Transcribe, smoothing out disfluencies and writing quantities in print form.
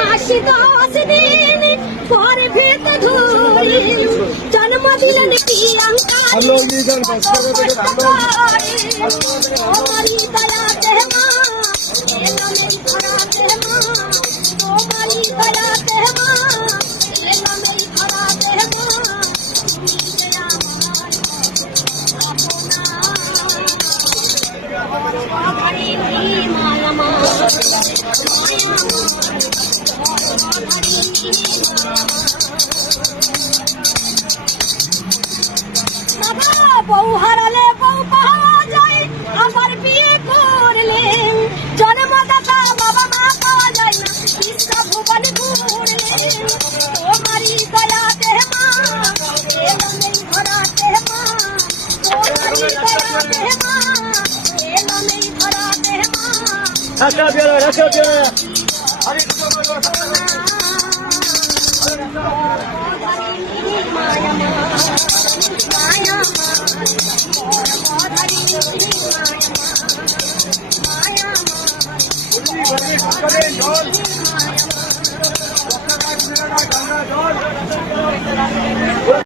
মাসি 10 দিন পরে ভেত ধরি জন্ম দিলেন প্রিয়াঙ্কা তোমারি দয়াতে মা এলো মেরি ধরাতে মা তোমারি দয়াতে মা এলো মেরি ধরাতে মা তুমি যে আমার আপনা ঘরে মায়া মা বউ হারালে বউ পাওয়া যায় আবার বিয়ে করলেন জন্মদাতা বাবা মা পাওয়া যায় না বিশ্বা ভুবন ঘুরলেন তোমারি দয়াতে মা এলো নেই ধরাতে মা তোমারি দয়াতে মা এলো নেই ধরাতে মা মায়া মা